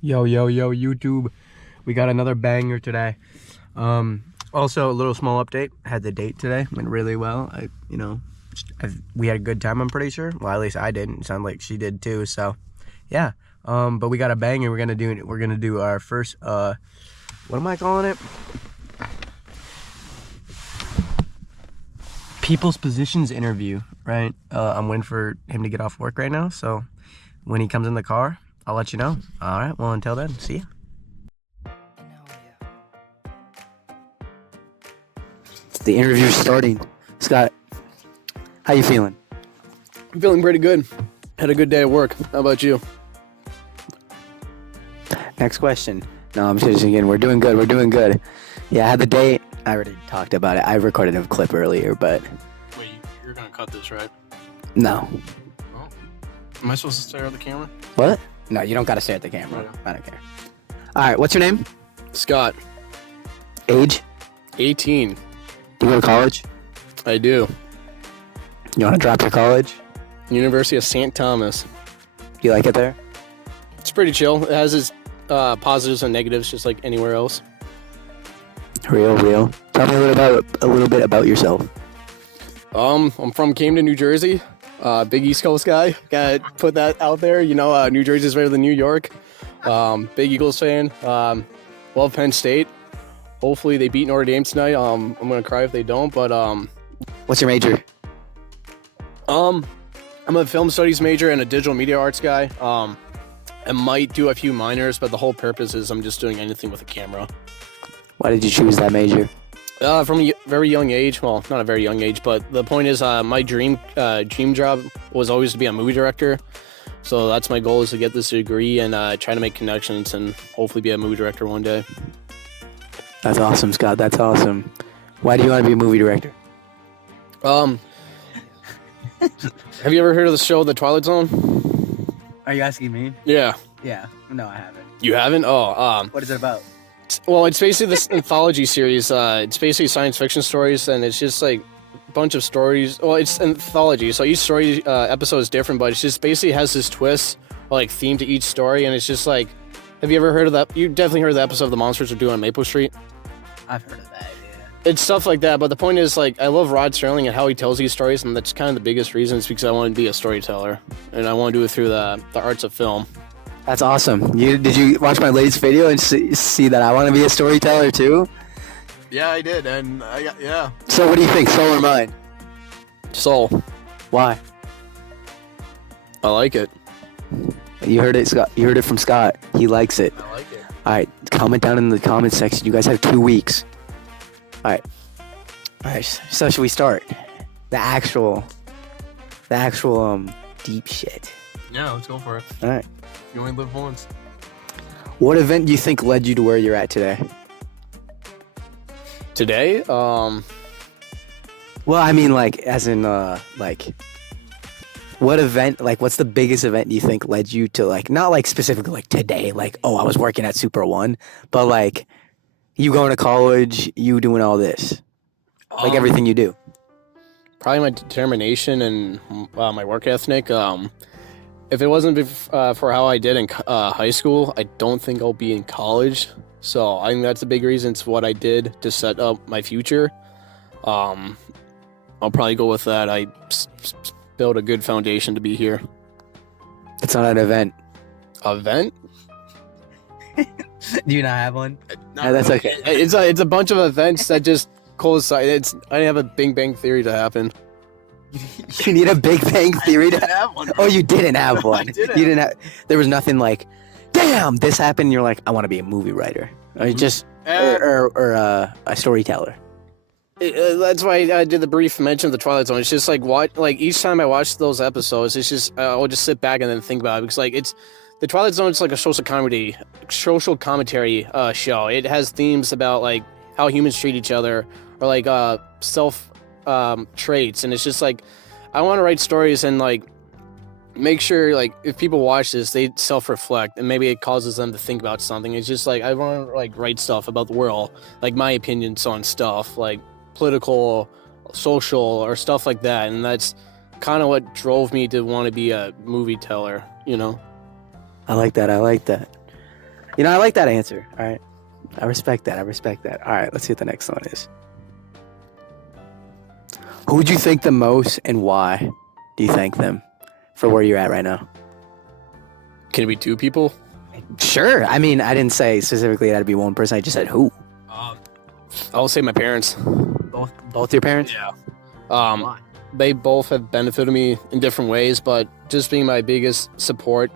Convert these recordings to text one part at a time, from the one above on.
Yo, YouTube. We got another banger today. Also, a little small update. Had the date today. Went really well. We had a good time, I'm pretty sure. Well, at least I did. It sounded like she did too. So, yeah. But we got a banger. We're gonna do our first, what am I calling it? People's Positions interview, right? I'm waiting for him to get off work right now. So, when he comes in the car, I'll let you know. All right. Well, until then, see ya. The interview's starting. Scott, how you feeling? I'm feeling pretty good. Had a good day at work. How about you? Next question. No, I'm just kidding. We're doing good. Yeah, I had the date. I already talked about it. I recorded a clip earlier, but Wait, you're gonna cut this, right? no. Oh. Am I supposed to stare at the camera? What? No, you don't gotta stare at the camera. Okay. I don't care. All right, what's your name? Scott, Age? 18. Do you go to college? I do. You want to drop your college? University of St. Thomas. Do you like it there? It's pretty chill. It has its positives and negatives, just like anywhere else. Real. Tell me a little bit about yourself. I'm from Camden, New Jersey. Big East Coast guy. Gotta put that out there. You know, New Jersey's better than New York. Big Eagles fan. Love Penn State. Hopefully they beat Notre Dame tonight. I'm gonna cry if they don't. But What's your major? I'm a film studies major and a digital media arts guy. I might do a few minors, but the whole purpose is I'm just doing anything with a camera. Why did you choose that major? From a very young age, well, not a very young age, but the point is my dream job was always to be a movie director. So that's my goal, is to get this degree and try to make connections and hopefully be a movie director one day. That's awesome, Scott. That's awesome. Why do you want to be a movie director? Have you ever heard of the show The Twilight Zone? Are you asking me? Yeah. Yeah. No, I haven't. You haven't? Oh, What is it about? well, it's basically this anthology series. It's basically science fiction stories, and it's just like a bunch of stories. Well, it's anthology, so each story episode is different, but it just basically has this twist or like theme to each story, and it's just like, have you ever heard of that? You definitely heard of the episode of The Monsters Are Due on Maple Street. I've heard of that. Yeah. It's stuff like that, but the point is, like, I love Rod Serling and how he tells these stories, and that's kind of the biggest reason. Is because I want to be a storyteller, and I want to do it through the arts of film. That's awesome. Did you watch my latest video and see that I want to be a storyteller too? Yeah, I did, and yeah. So what do you think, Soul or Mine? Soul. Why? I like it. You heard it, Scott. You heard it from Scott. He likes it. I like it. All right, comment down in the comment section. You guys have 2 weeks. All right. So should we start? The actual deep shit. Yeah, let's go for it. All right. You only live once. What event do you think led you to where you're at today? Today, Well, I mean, like, as in, like, what event, like, what's the biggest event you think led you to, like, not, like, specifically, like, today, like, oh, I was working at Super One, but, like, you going to college, you doing all this, like, everything you do. Probably my determination and my work ethic. If it wasn't for how I did in high school, I don't think I'll be in college. So I think that's a big reason. It's what I did to set up my future. I'll probably go with that. I built a good foundation to be here. It's not an event. Event? Do you not have one? Yeah, that's okay. It's a bunch of events that just coincide. I didn't have a Big Bang Theory to happen. You need a Big Bang Theory to have one. Oh, you didn't have one. didn't. You didn't have. There was nothing like, damn, this happened. And you're like, I want to be a movie writer, or just or a storyteller. That's why I did the brief mention of the Twilight Zone. It's just like each time I watch those episodes, it's just I'll just sit back and then think about it, because like it's the Twilight Zone. It's like a social commentary show. It has themes about like how humans treat each other, or like self traits, and it's just like I want to write stories and like make sure like if people watch this, they self-reflect, and maybe it causes them to think about something. It's just like I want to like write stuff about the world, like my opinions on stuff, like political, social, or stuff like that, and that's kind of what drove me to want to be a movie teller, you know? I like that. You know, I like that answer. All right. I respect that. All right, let's see what the next one is. Who would you thank the most and why do you thank them for where you're at right now? Can it be two people? Sure. I mean, I didn't say specifically it had to be one person. I just said who. I'll say my parents. Both your parents? Yeah. Why? They both have benefited me in different ways, but just being my biggest support,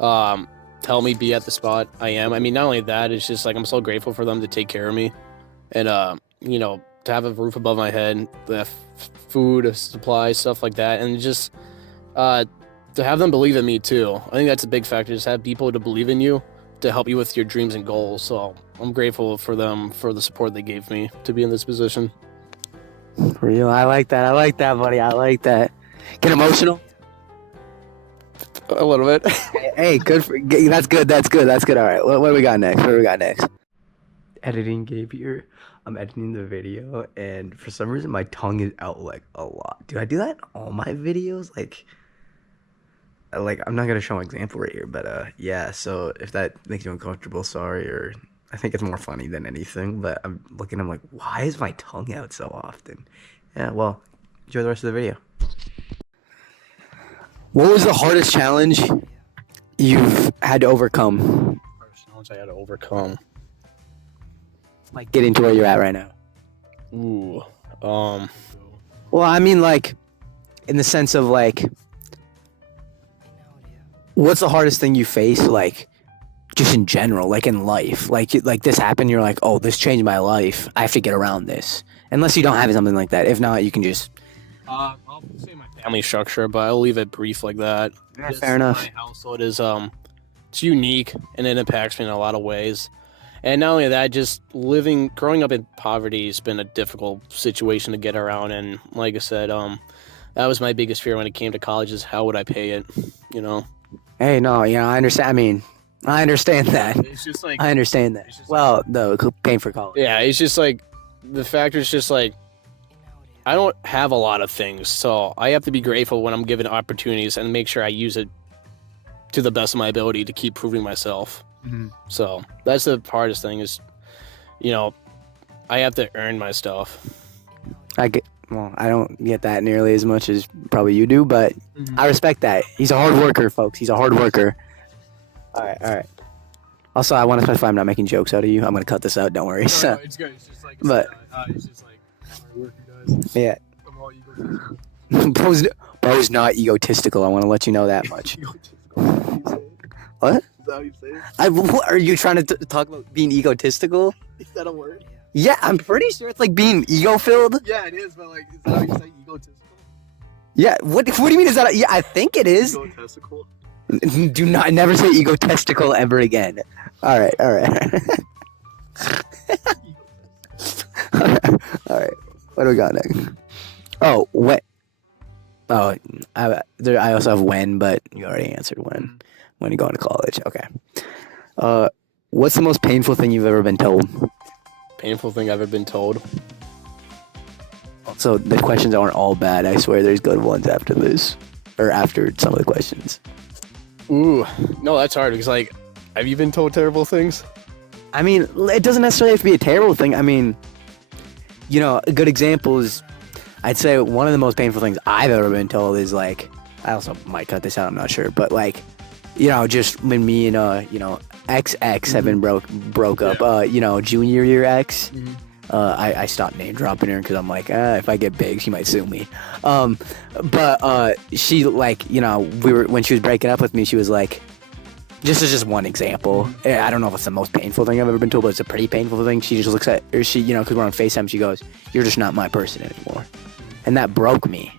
to help me be at the spot I am. I mean, not only that, it's just like I'm so grateful for them to take care of me, and you know, to have a roof above my head, the food, supply, stuff like that, and just to have them believe in me too. I think that's a big factor. Just have people to believe in you to help you with your dreams and goals. So I'm grateful for them for the support they gave me to be in this position. Real. I like that, buddy. I like that. Get emotional? A little bit. Hey, good. That's good. All right. What do we got next? Editing Gabe here. I'm editing the video, and for some reason my tongue is out like a lot. Do I do that in all my videos? Like I'm not gonna show an example right here, but yeah. So if that makes you uncomfortable, sorry. Or I think it's more funny than anything. But I'm like, why is my tongue out so often? Yeah. Well, enjoy the rest of the video. What was the hardest challenge you've had to overcome? First challenge I had to overcome. Like getting to where you're at right now. Ooh. Well, I mean, like, in the sense of like, what's the hardest thing you face? Like, just in general, like in life, like this happened. You're like, oh, this changed my life. I have to get around this. Unless you don't have something like that. If not, you can just. I'll say my family structure, but I'll leave it brief like that. Yeah, fair enough. My household is it's unique and it impacts me in a lot of ways. And not only that, just growing up in poverty has been a difficult situation to get around. And like I said, that was my biggest fear when it came to college is how would I pay it, you know? Hey, no, I understand. I mean, I understand that. It's just like I understand that. Well, the paying for college. yeah, it's just like the factor is just like I don't have a lot of things, so I have to be grateful when I'm given opportunities and make sure I use it to the best of my ability to keep proving myself. Mm-hmm. So that's the hardest thing is, I have to earn my stuff. Well, I don't get that nearly as much as probably you do, but I respect that. He's a hard worker, folks. He's a hard worker. All right. Also, I want to specify I'm not making jokes out of you. I'm going to cut this out. Don't worry. No, it's good. It's just like, it's just like hard work, guys. Yeah. I'm all egotistical. Bro's not egotistical. I want to let you know that much. What? Is that how you say it? What, are you trying to talk about being egotistical? Is that a word? Yeah, I'm pretty sure it's like being ego-filled. Yeah, it is, but like, is that how you say egotistical? Yeah, what do you mean is that? Yeah, I think it is. Egotistical? Do not never say egotistical ever again. All right. All right. What do we got next? Oh, when? Oh, I also have when, but you already answered when. When you go into college. Okay. What's the most painful thing you've ever been told? Painful thing I've ever been told? So the questions aren't all bad. I swear there's good ones after this. Or after some of the questions. Ooh, no, that's hard because like, have you been told terrible things? I mean, it doesn't necessarily have to be a terrible thing. I mean, a good example is, I'd say one of the most painful things I've ever been told is like, I also might cut this out, I'm not sure, but like, just when me and XX have been broke up, junior year X, I stopped name dropping her because I'm like, if I get big, she might sue me. But she like, when she was breaking up with me, she was like, this is just one example. I don't know if it's the most painful thing I've ever been told, but it's a pretty painful thing. She just looks at, or she, because we're on FaceTime, she goes, "You're just not my person anymore," and that broke me.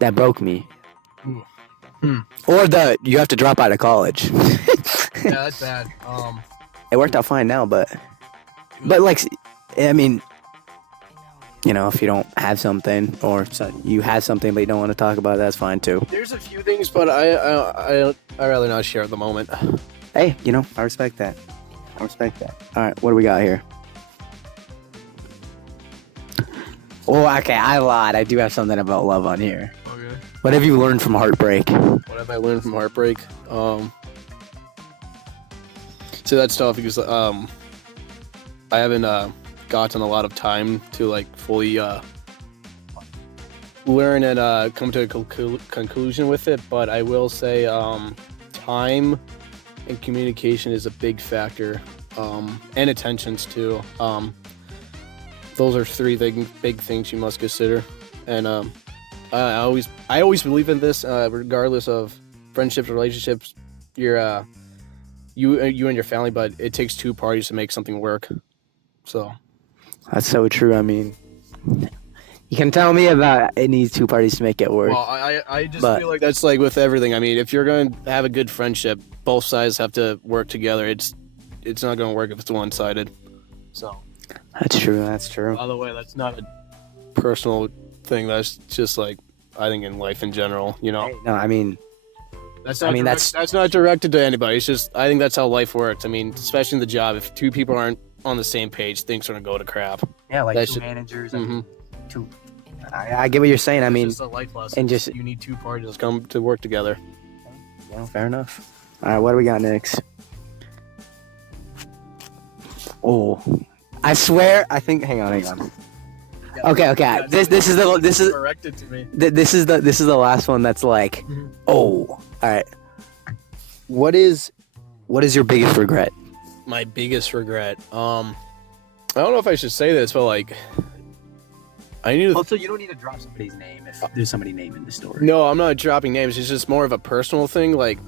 That broke me. Or you have to drop out of college. Yeah, that's bad. It worked out fine now, but like, I mean, if you don't have something, or you have something but you don't want to talk about it, that's fine too. There's a few things, but I'd rather not share at the moment. Hey, I respect that. All right, what do we got here? Oh, okay, I lied. I do have something about love on here. Okay. What have you learned from heartbreak? What have I learned from heartbreak? So that's tough because I haven't gotten a lot of time to like fully learn and come to a conclusion with it. But I will say time and communication is a big factor, and attentions too. Those are three big things you must consider. And I always believe in this, regardless of friendships, relationships, you and your family. But it takes two parties to make something work. So That's so true. I mean, you can tell me about it needs two parties to make it work. well, I just But- feel like that's like with everything. I mean, if you're going to have a good friendship, both sides have to work together. It's not going to work if it's one-sided. So, That's true. That's true. by the way, that's not a personal thing. That's just like I think in life in general. You know, No, I mean, that's I not. mean, that's not directed to anybody. It's just I think that's how life works. I mean, especially in the job, if two people aren't on the same page, things are going to go to crap. Yeah, like That two should- managers, hmm two. I get what you're saying. I mean, it's just a life lesson. and just you need two parties to come to work together. well, fair enough. All right, what do we got next? Oh, I swear, I think. Hang on. Okay. This is Directed to me. this is the last one that's like, Mhm. oh, all right. What is your biggest regret? My biggest regret. I don't know if I should say this, but like, I need to. Also, you don't need to drop somebody's name if there's somebody named in the story. No, I'm not dropping names. It's just more of a personal thing. Like,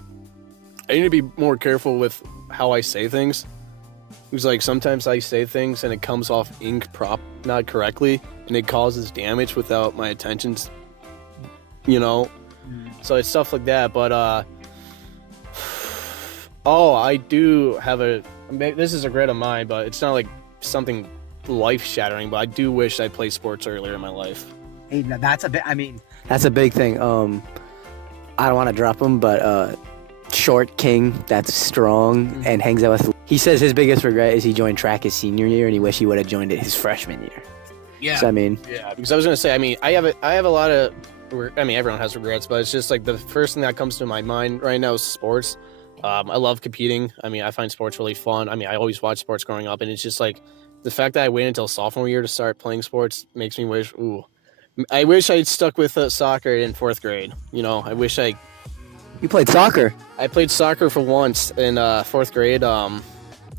I need to be more careful with how I say things. Because like sometimes I say things and it comes off not correctly, and it causes damage without my attentions. You know, so it's stuff like that. But I do have this is a regret of mine, but it's not like something life shattering. But I do wish I played sports earlier in my life. Hey, now that's a bit. I mean, That's a big thing. I don't want to drop him, but short king that's strong and hangs out with. He says his biggest regret is he joined track his senior year and he wish he would have joined it his freshman year. Yeah. So I mean, Yeah, because I was gonna say, I mean, I have a lot of, I mean, everyone has regrets, but it's just like the first thing that comes to my mind right now is sports. I love competing. I mean, I find sports really fun. I mean, I always watched sports growing up, and it's just like the fact that I waited until sophomore year to start playing sports makes me wish. I wish I'd stuck with soccer in 4th grade. You know, I wish I you played soccer. played soccer for once in 4th grade.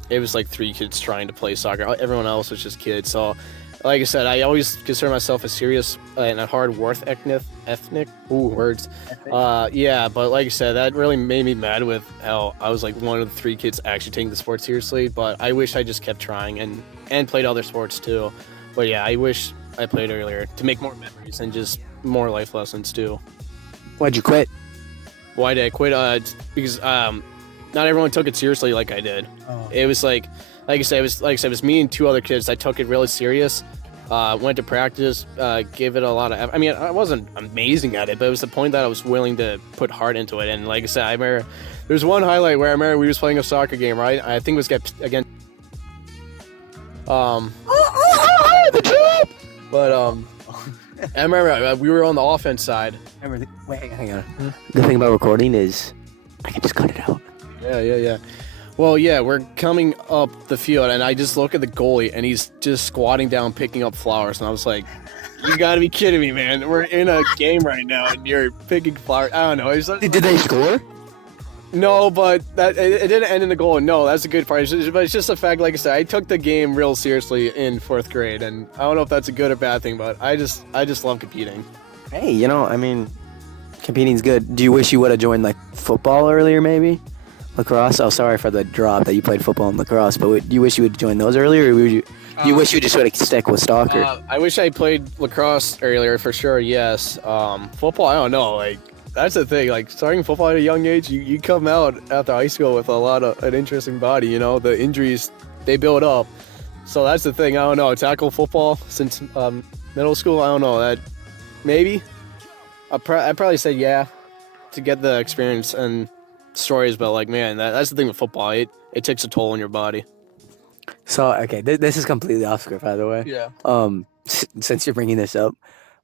It was like 3 kids trying to play soccer. Everyone else was just kids. So, like I said, I always consider myself a serious and a hard work ethnic. Ooh, words. Yeah, but like I said, that really made me mad with how I was like one of the 3 kids actually taking the sport seriously. But I wish I just kept trying and played other sports too. But yeah, I wish I played earlier to make more memories and just more life lessons too. Why'd you quit? Why did I quit? Because not everyone took it seriously like I did. oh, It was like I said, it was me and 2 other kids. I took it really serious. Went to practice, gave it a lot of. I mean, I wasn't amazing at it, but it was the point that I was willing to put heart into it. And like I said, I remember there's one highlight where I remember we was playing a soccer game, right? I think it was against. But I remember we were on the offense side. Wait, hang on. The thing about recording is I can just cut it out. Yeah. Well, yeah, we're coming up the field, and I just look at the goalie, and he's just squatting down, picking up flowers, and I was like, "You got to be kidding me, man! We're in a game right now, and you're picking flowers." I don't know. It's like, Did they score? no, but it didn't end in a goal. No, that's a good part. But it's just the fact, like I said, I took the game real seriously in 4th grade, and I don't know if that's a good or bad thing, but I just love competing. Hey, I mean, competing's good. Do you wish you would have joined like football earlier, maybe? Lacrosse? Oh, sorry for the drop that you played football and lacrosse, but do you wish you would join those earlier, or would you wish you just would have stick with soccer? I wish I played lacrosse earlier for sure. Yes. Football, I don't know. Like that's the thing. Like starting football at a young age, you come out after high school with a lot of an interesting body. You know, the injuries they build up. So that's the thing. I don't know. Tackle football since middle school. I don't know that. Maybe. I'd probably say yeah, to get the experience and stories. But like, man, that's the thing with football. It takes a toll on your body. So, okay, this is completely off script, by the way. Yeah. Since you're bringing this up,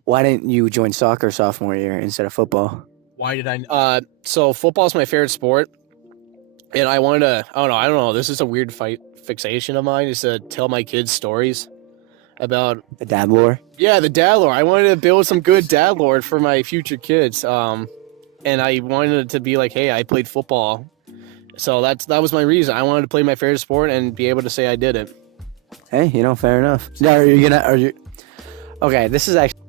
why didn't you join soccer sophomore year instead of football? Why did I? So football's my favorite sport. And I wanted to, I don't know. This is a weird fixation of mine, is to tell my kids stories about The dad lore. the dad lore. I wanted to build some good dad lore for my future kids. And I wanted it to be like, hey, I played football. So that was my reason. I wanted to play my favorite sport and be able to say I did it. Hey, fair enough. Now, okay, this is actually.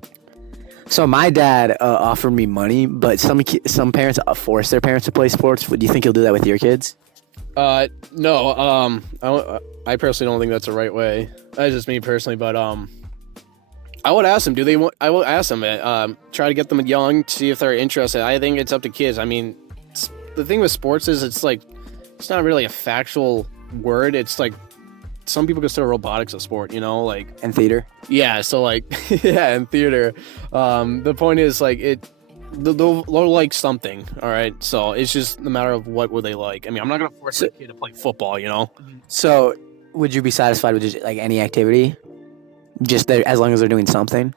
So my dad offered me money, but some parents force their parents to play sports. Do you think he'll do that with your kids? No. I personally don't think that's the right way. That's just me personally, but I would ask them. I will ask them. Try to get them young, see if they're interested. I think it's up to kids. I mean, the thing with sports is it's not really a factual word. It's like some people consider robotics a sport, And theater. Yeah. So yeah, in theater. The point is they'll like something. All right. So it's just a matter of what would they like. I mean, I'm not gonna force a kid to play football. So would you be satisfied with just like any activity, just as long as they're doing something?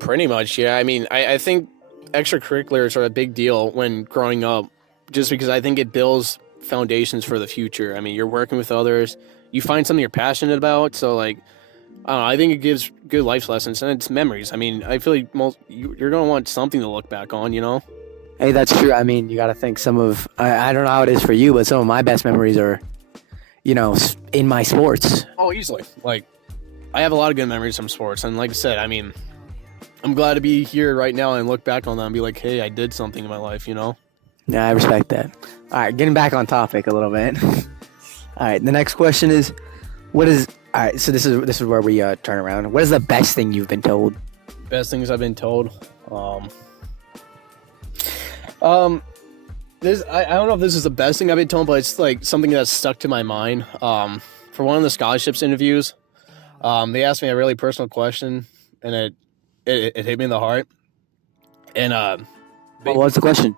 Pretty much, yeah. I mean, I think extracurriculars are a big deal when growing up, just because I think it builds foundations for the future. I mean, you're working with others, you find something you're passionate about, so I don't know, I think it gives good life lessons and it's memories. I mean, I feel like you're gonna want something to look back on, Hey, that's true. I mean, you got to think I don't know how it is for you, but some of my best memories are, in my sports. Oh, easily. I have a lot of good memories from sports, and like I said, I mean, I'm glad to be here right now and look back on them and be like, hey, I did something in my life, Yeah, I respect that. All right, getting back on topic a little bit. All right, the next question is, all right, so this is where we turn around. What is the best thing you've been told? Best things I've been told. This I don't know if this is the best thing I've been told, but it's something that's stuck to my mind. For one of the scholarships interviews, they asked me a really personal question, and it hit me in the heart. And What was the question?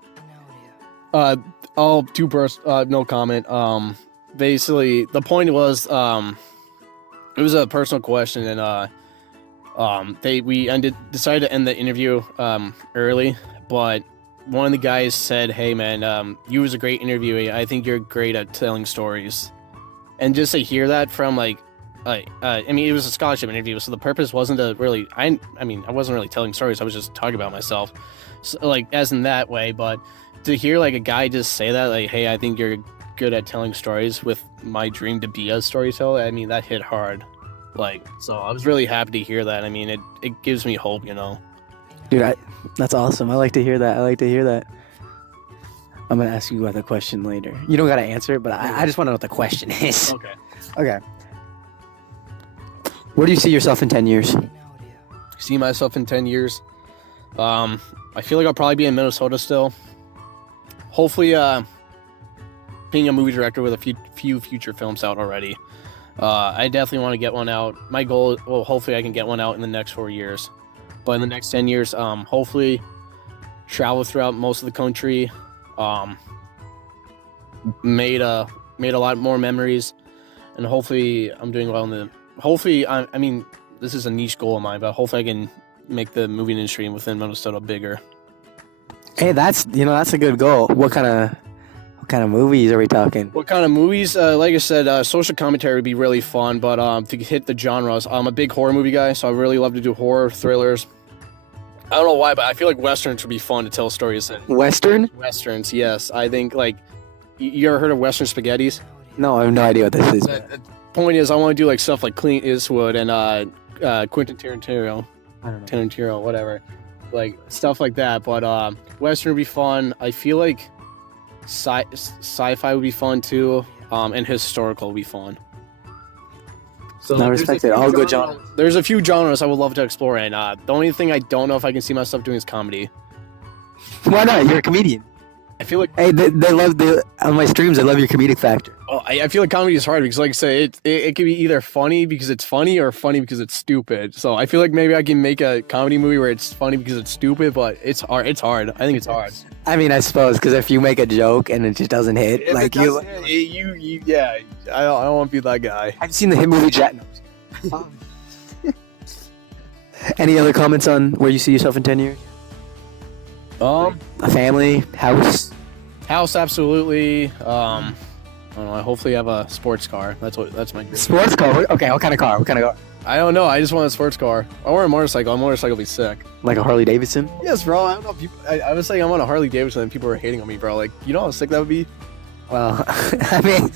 all too no comment. Basically, the point was, it was a personal question, and we decided to end the interview early, but one of the guys said, hey man, you was a great interviewee. I think you're great at telling stories. And just to hear that from I mean, it was a scholarship interview, so the purpose wasn't to really, I wasn't really telling stories. I was just talking about myself, so, as in that way. But to hear a guy just say that, hey, I think you're good at telling stories, with my dream to be a storyteller, I mean, that hit hard. So I was really happy to hear that. I mean, it gives me hope, Dude, that's awesome. I like to hear that. I'm going to ask you about the question later. You don't got to answer it, but I just want to know what the question is. Okay. Where do you see yourself in 10 years? See myself in 10 years? I feel like I'll probably be in Minnesota still. Hopefully, being a movie director with a few future films out already. I definitely want to get one out. My goal, hopefully I can get one out in the next 4 years. But in the next 10 years, hopefully travel throughout most of the country, made a lot more memories, and hopefully I'm doing well I mean, this is a niche goal of mine, but hopefully I can make the movie industry within Minnesota bigger. Hey, that's a good goal. What kind of movies are we talking? What kind of movies? Like I said, social commentary would be really fun, but to hit the genres, I'm a big horror movie guy, so I really love to do horror, thrillers. I don't know why, but I feel like westerns would be fun to tell stories in. Western? Westerns, yes. I think, you ever heard of Western spaghettis? No, I have no idea what this is. The point is, I want to do stuff like Clint Eastwood and Quentin Tarantino. I don't know. Tarantino, whatever. Stuff like that, but Western would be fun. I feel like sci-fi would be fun too, and historical would be fun. So I respect it. All good genres. There's a few genres I would love to explore, and the only thing I don't know if I can see myself doing is comedy. Why not? You're a comedian. I feel like Hey, they love on my streams. I love your comedic factor. I feel like comedy is hard because, like I say, it can be either funny because it's funny or funny because it's stupid. So I feel like maybe I can make a comedy movie where it's funny because it's stupid, but it's hard. It's hard. I think it's hard. I mean, I suppose because if you make a joke and it just doesn't hit, Yeah, I don't want to be that guy. I've seen the hit movie Jack. Any other comments on where you see yourself in 10 years? A family, house. House, absolutely. I don't know. Hopefully, I have a sports car. That's my dream. Sports car. Okay, what kind of car? What kind of car? I don't know. I just want a sports car. I want a motorcycle. A motorcycle would be sick. Like a Harley Davidson? Yes, bro. I don't know. I was saying I want a Harley Davidson, and people were hating on me, bro. Like, you know how sick that would be? Well, I mean,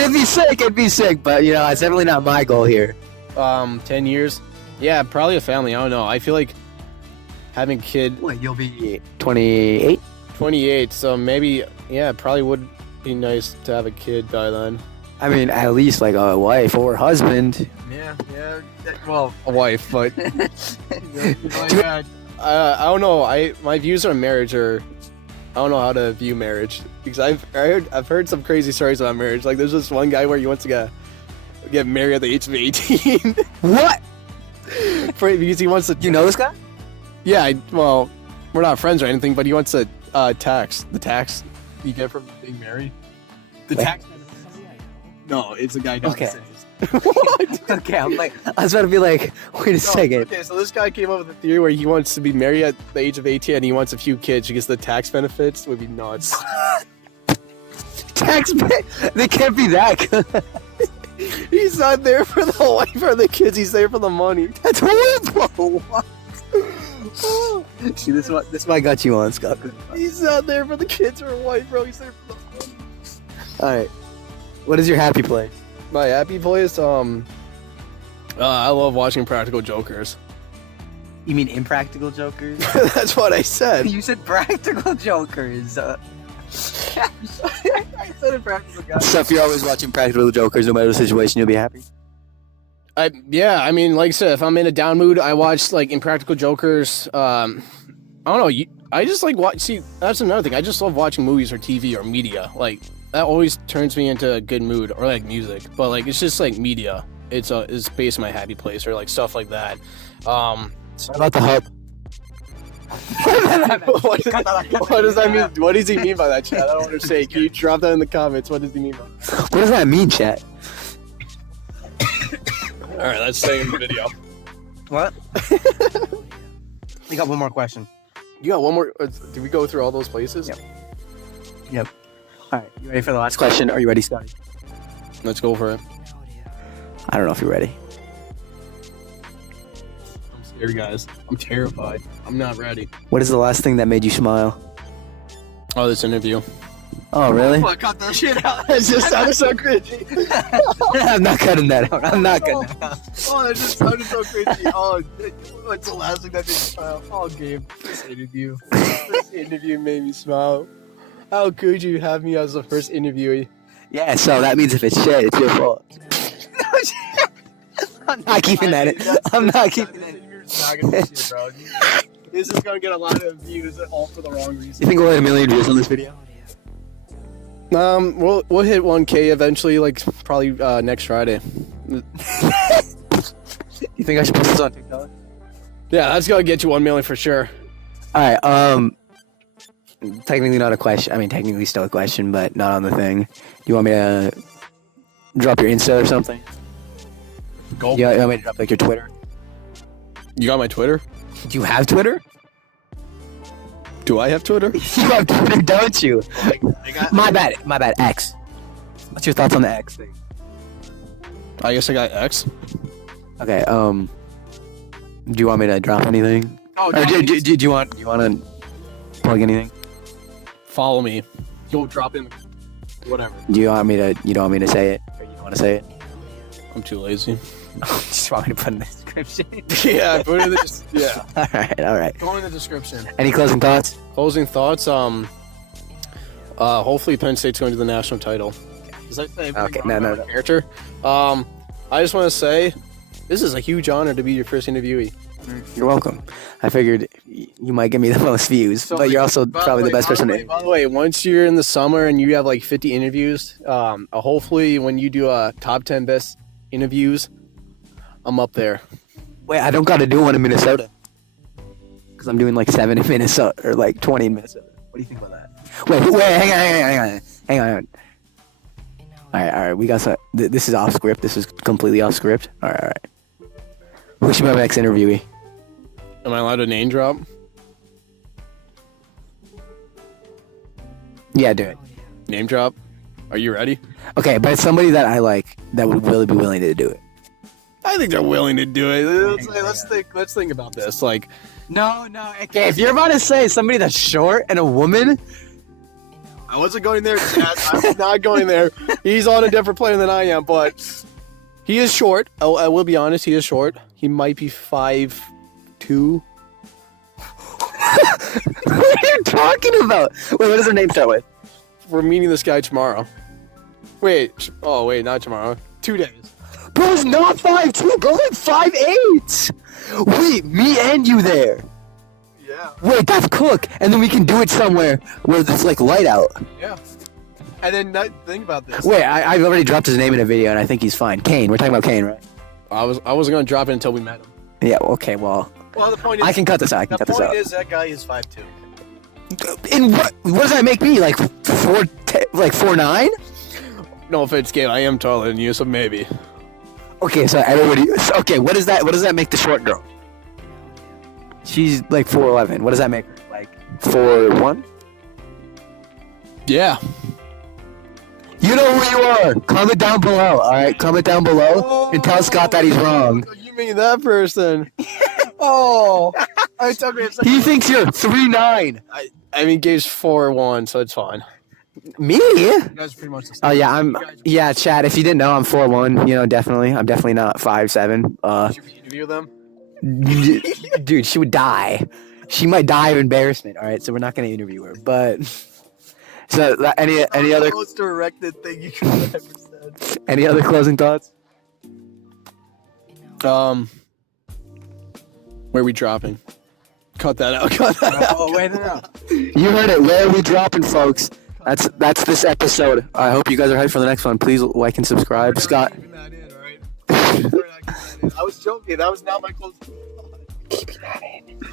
it'd be sick. It'd be sick, but you know, it's definitely not my goal here. 10 years. Yeah, probably a family. I don't know. I feel like having a kid. What? You'll be 28. 28. So maybe, yeah, it probably would be nice to have a kid by then. I mean, at least like a wife or husband. Yeah. Well, A wife, but yeah. I don't know. My views on marriage are. I don't know how to view marriage because I've heard some crazy stories about marriage. Like there's this one guy where he wants to get married at the age of 18. What? Because he wants to. You know this guy? Yeah. Well, we're not friends or anything, but he wants to tax you get from being married. The Wait. tax. No, it's a guy. Okay. What? Okay, I'm like, I was about to be like, wait a second. Okay, so this guy came up with a theory where he wants to be married at the age of 18 and he wants a few kids because the tax benefits would be nuts. Tax they can't be that good. He's not there for the wife or the kids, he's there for the money. That's horrible. See, this is why I got you on, Scott. He's not there for the kids or wife, bro. He's there for the money. All right. What is your happy place? My happy place, I love watching Practical Jokers. You mean Impractical Jokers? That's what I said. You said Practical Jokers. I said Impractical guys. So if you're always watching Practical Jokers, no matter the situation, you'll be happy. Yeah, I mean, like I said, if I'm in a down mood, I watch like Impractical Jokers. I don't know. I just like watch. See, that's another thing. I just love watching movies or TV or media. Like that always turns me into a good mood, or like music. But like it's just like media. It's based on my happy place or like stuff like that. What about the hub? What does that mean? What does he mean by that, Chad? I don't understand. Can you drop that in the comments? What does he mean by that? What does that mean, chat? All right, that's staying in the video. What? We got one more question. You got one more? Did we go through all those places? Yep. All right, you ready for the last question? Are you ready, Scotty? Let's go for it. I don't know if you're ready. I'm scared, guys. I'm terrified. I'm not ready. What is the last thing that made you smile? Oh, this interview. Oh, really? I cut that shit out. It just sounded so cringy. I'm not cutting that out. I'm not cutting that out. Oh, it just sounded so cringy. Oh, what's the last thing that made me smile? Oh, Gabe, first interview. First interview made me smile. How could you have me as the first interviewee? Yeah, so that means if it's shit, it's your fault. I'm not keeping that in. I'm not keeping that in. This is gonna get a lot of views, all for the wrong reason. You think we'll hit 1 million views on this video? We'll hit 1K eventually, like probably next Friday. You think I should post this on TikTok? Yeah, that's gonna get you 1 million for sure. Alright, technically not a question. I mean, technically still a question, but not on the thing. Do you want me to drop your Insta or something? Go. You want me to drop like your Twitter? You got my Twitter? Do you have Twitter? Do I have Twitter? You have Twitter, don't you? My bad, X. What's your thoughts on the X thing? I guess I got X. Okay, do you want me to drop anything? Oh, Or do you want to plug anything? Follow me. Go drop in. Whatever. You don't want me to say it? Or you don't want to say it? I'm too lazy. Just want me to put in the description. Yeah, put it in the yeah. Alright. Go in the description. Any closing thoughts? Closing thoughts. Hopefully Penn State's going to the national title. Does that say Okay, no. character? I just want to say, this is a huge honor to be your first interviewee. You're welcome. I figured you might give me the most views, So, but you're also by probably the the best person to. By the way, once you're in the summer and you have like 50 interviews, hopefully when you do a top 10 best interviews, I'm up there. Wait, I don't got to do one in Minnesota. Because I'm doing like 7 in Minnesota, or like 20 in Minnesota. What do you think about that? Wait, hang on. Alright, we got some. This is off script. This is completely off script. Alright. Who should be my next interviewee? Am I allowed to name drop? Yeah, do it. Name drop? Are you ready? Okay, but it's somebody that I like that would really be willing to do it. I think they're willing to do it. Let's think about this. Like, No. Okay, if you're about to say somebody that's short and a woman, I wasn't going there, Chaz. I was not going there. He's on a different plane than I am, but he is short. Oh, I will be honest, he is short. He might be 5'2". what are you talking about? Wait, what does her name start with? We're meeting this guy tomorrow. Wait. Oh, wait, not tomorrow. 2 days. Bro's not 5'2", bro's like 5'8". Wait, me and you there. Yeah. Wait, that's cook. And then we can do it somewhere where it's like light out. Yeah. And then think about this. Wait, I've already dropped his name in a video and I think he's fine. Kane, we're talking about Kane, right? I wasn't gonna drop it until we met him. Yeah, okay, well, Well, the point is, I can cut this out. I can cut this out. that guy is 5'2". And what does that make me? Like 4'9"? No offense, Gabe. I am taller than you, so maybe. Okay, so everybody. Okay, what does that make the short girl? She's like 4'11". What does that make her? Like 4'1"? Yeah. You know who you are. Comment down below. All right, comment down below and tell Scott that he's wrong. You mean that person? Oh, I took me. He thinks you're 3'9". I mean, Gabe's 4'1", so it's fine. Me? You guys are pretty much the same. Oh yeah, Yeah, Chad. If you didn't know, I'm 4'1". You know, definitely. I'm definitely not 5'7". Should we interview them? Dude, she would die. She might die of embarrassment. All right, so we're not gonna interview her. But so any other most directed thing you could have ever said. any other closing thoughts? Where are we dropping? Cut that out. Cut that out. Oh wait, no. You heard it. Where are we dropping, folks? That's this episode. I hope you guys are hyped for the next one. Please like and subscribe. Scott. Keeping that in, all right? We're not keeping that in. I was joking. That was not my closing thought.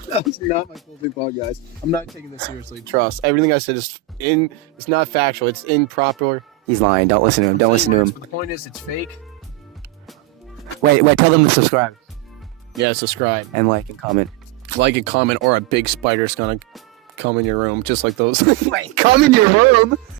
That was not my closing thought, guys. I'm not taking this seriously. Trust. Everything I said is it's not factual. It's improper. He's lying. Don't listen to him. Don't listen to him. But the point is, it's fake. Wait. Tell them to subscribe Yeah, subscribe. and like and comment. Like and comment, or a big spider's gonna come in your room, just like those. Wait, come in your room.